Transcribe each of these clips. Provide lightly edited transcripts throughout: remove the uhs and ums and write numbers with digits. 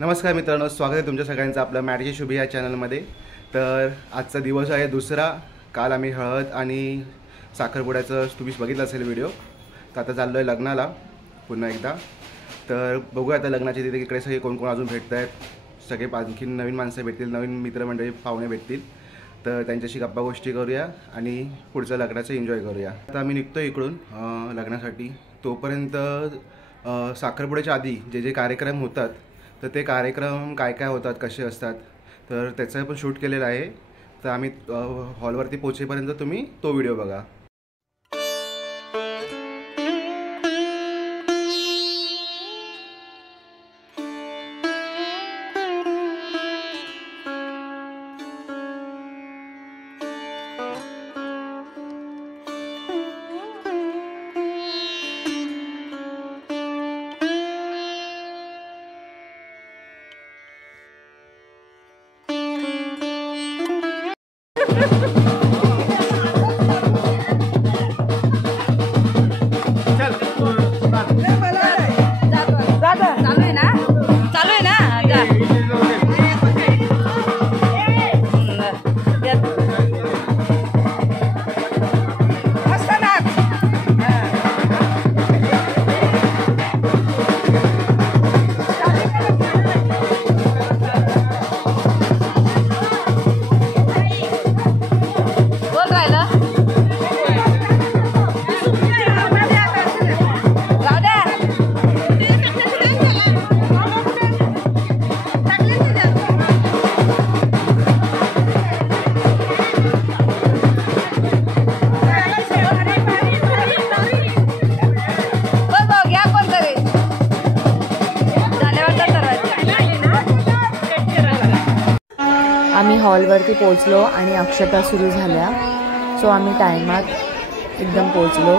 नमस्कार मित्रांनो, स्वागत आहे तुमच्या सगळ्यांचं आपलं मॅटची शुभी या चॅनलमध्ये। तर आजचा दिवस आहे दुसरा। काल आम्ही हळद आणि साखरपुड्याचं तुम्ही बघितलं असेल व्हिडिओ। तर आता चाललो आहे लग्नाला पुन्हा एकदा। तर बघूया आता लग्नाच्या तिथे इकडे सगळे कोण कोण अजून भेटत आहेत, सगळे आणखीन नवीन माणसं भेटतील, नवीन मित्रमंडळी पाहुणे भेटतील। तर त्यांच्याशी गप्पा गोष्टी करूया आणि पुढचं लग्नाचं एन्जॉय करूया। आता आम्ही निघतो इकडून लग्नासाठी। तोपर्यंत साखरपुड्याच्या आधी जे जे कार्यक्रम होतात तर ते कार्यक्रम काय काय होतात, कसे असतात, तर त्याचं पण शूट केलेलं आहे। तर आम्ही हॉलवरती पोहोचेपर्यंत तुम्ही तो व्हिडिओ बघा। आम्ही हॉलवरती पोहोचलो आणि अक्षता सुरू झाल्या। सो आम्ही टायमात एकदम पोहोचलो।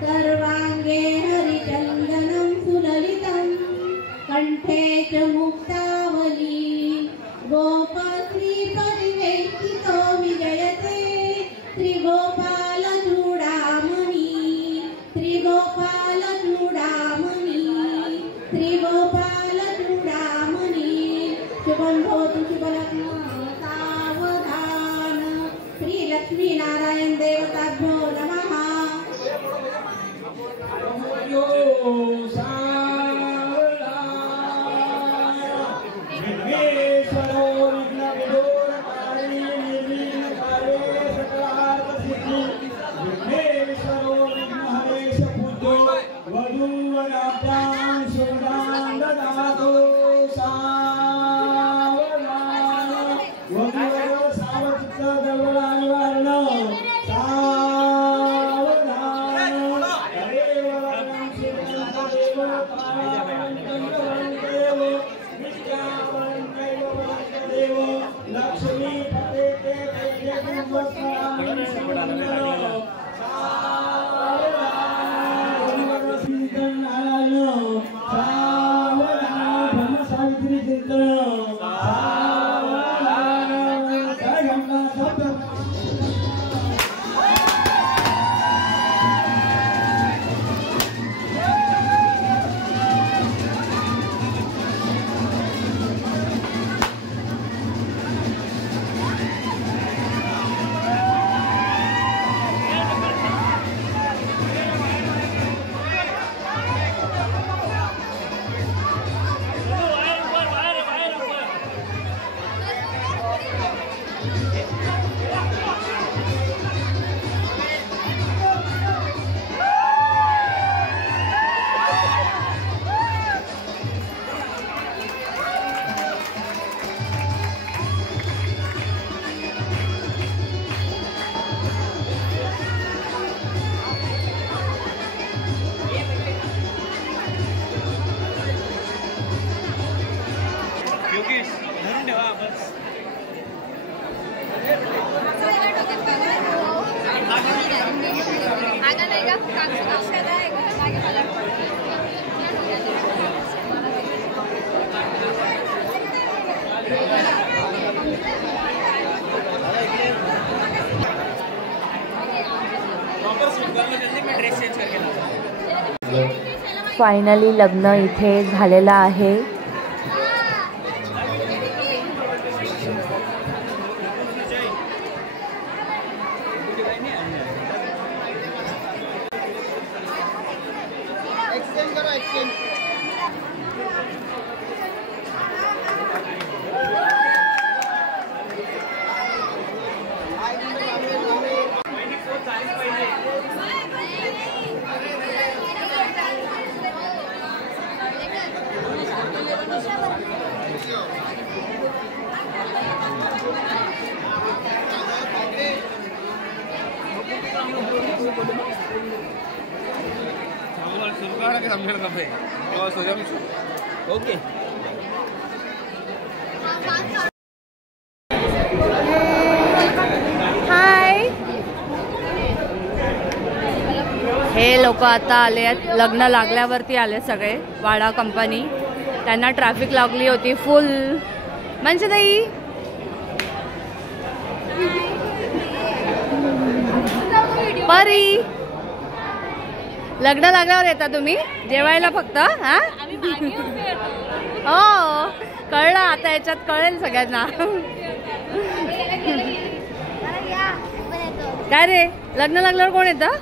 सर्वांगे गोपाल चूडामणी शुभं भवतु शुभलग्न सावधान श्री लक्ष्मी नारायण देवताभ्यो नमः फायनली लग्न इथे झालेलं आहे. ओके. हाय. हे लोक आता आले आहेत, लग्न लागल्यावरती आले सगळे. वाडा कंपनी, त्यांना ट्रॅफिक लागली होती फुल. मनशताई परी, लग्न लागल्यावर येता तुम्ही जेवायला फक्त? हा हो कळलं, आता याच्यात कळेल सगळ्यांना. काय रे, लग्न लागल्यावर कोण येतं?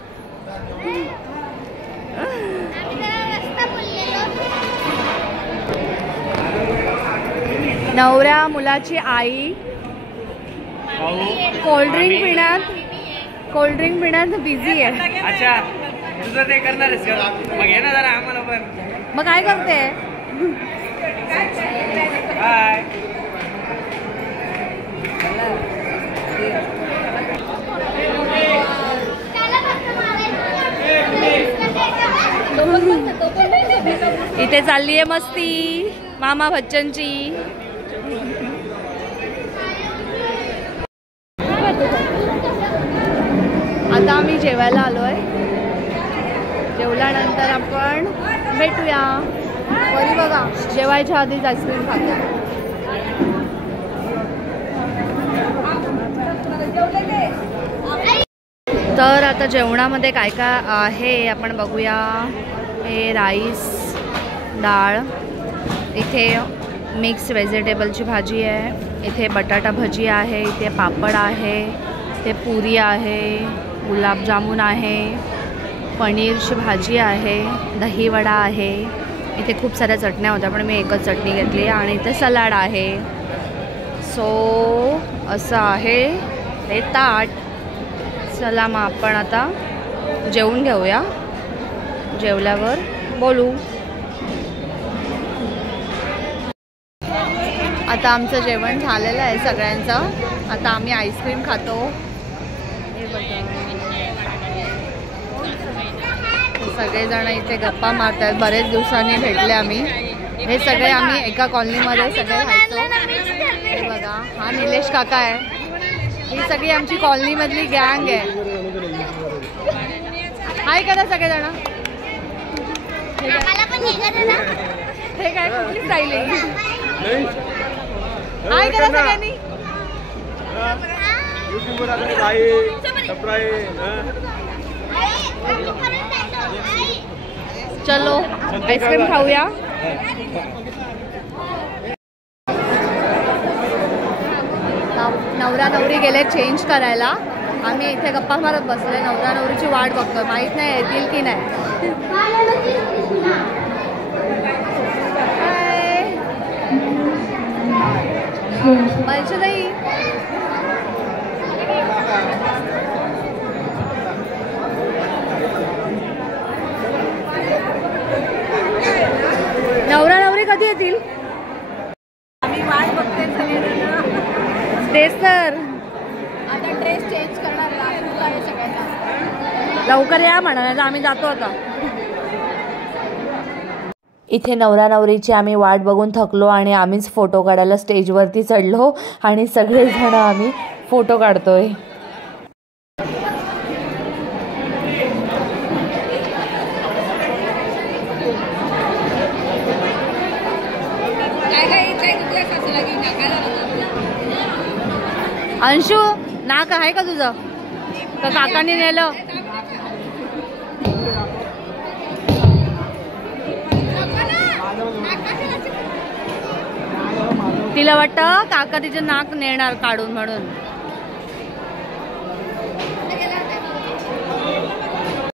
नवऱ्या मुलाची आई कोल्ड्रिंक पिण्यात बिझी आहे. अच्छा, तुझं ते करणार आहेस का? मग ये ना जरा आम्हाला पण. मग काय करते? हाय. इथे चालली आहे मस्ती मामा बच्चनची. आता आम्ही जेवायला आलोय. जेवल्यानंतर आपण भेटूया. वरी बघा, जेवायच्या आधीच आईस्क्रीम खातो. तर आता जेवणामध्ये काय काय आहे आपण बघूया. हे राईस, डाळ, इथे मिक्स व्हेजिटेबलची भाजी आहे, इथे बटाटा भजी आहे, इथे पापड आहे, इथे पुरी आहे, गुलाबजामुन आहे, पनीरची भाजी आहे, दहीवडा आहे. इथे खूप साऱ्या चटण्या होत्या पण मी एकच चटणी घेतली आणि इथे सलाड आहे. सो असं आहे हे ताट. चला मग आपण आता जेवून घेऊया, जेवल्यावर बोलू. आता आमचं जेवण झालेलं आहे सगळ्यांचं. आता आम्ही आईस्क्रीम खातो. हे बघा सगळेजण इथे गप्पा मारत आहेत. बरेच दिवसांनी भेटले आम्ही. हे सगळे आम्ही एका कॉलनीमध्ये सगळे राहायचो. हे बघा हा निलेश काका आहे. ही सगळी आमची कॉलनीमधली गँग आहे. हाय करा सगळेजण. हे काय कुठली स्टाईल आहे? हाय करा सगळ्यांनी. चलो आईस्क्रीम खाऊया. नवरा नवरी गेले चेंज करायला. आम्ही इथे गप्पा मारत बसले. नवरा नवरीची वाट बघतोय. माहित नाही येतील की नाही. मंशुताई नवरा नवरी कधी येतील? आम्ही वाट बघते सगळेजण. तेच तर आता ड्रेस चेंज करणार सगळ्यांना. लवकर या म्हणा नाही तर आम्ही जातो आता. इथे नवरा नवरीची आम्ही वाट बघून थकलो आणि आम्हीच फोटो काढायला स्टेजवरती चढलो आणि सगळेजण आम्ही फोटो काढतोय. अंशू नाक आहे का तुझं? का काकांनी नेलं? तिला वाटतं काका तिचे नाक नेणार काढून म्हणून.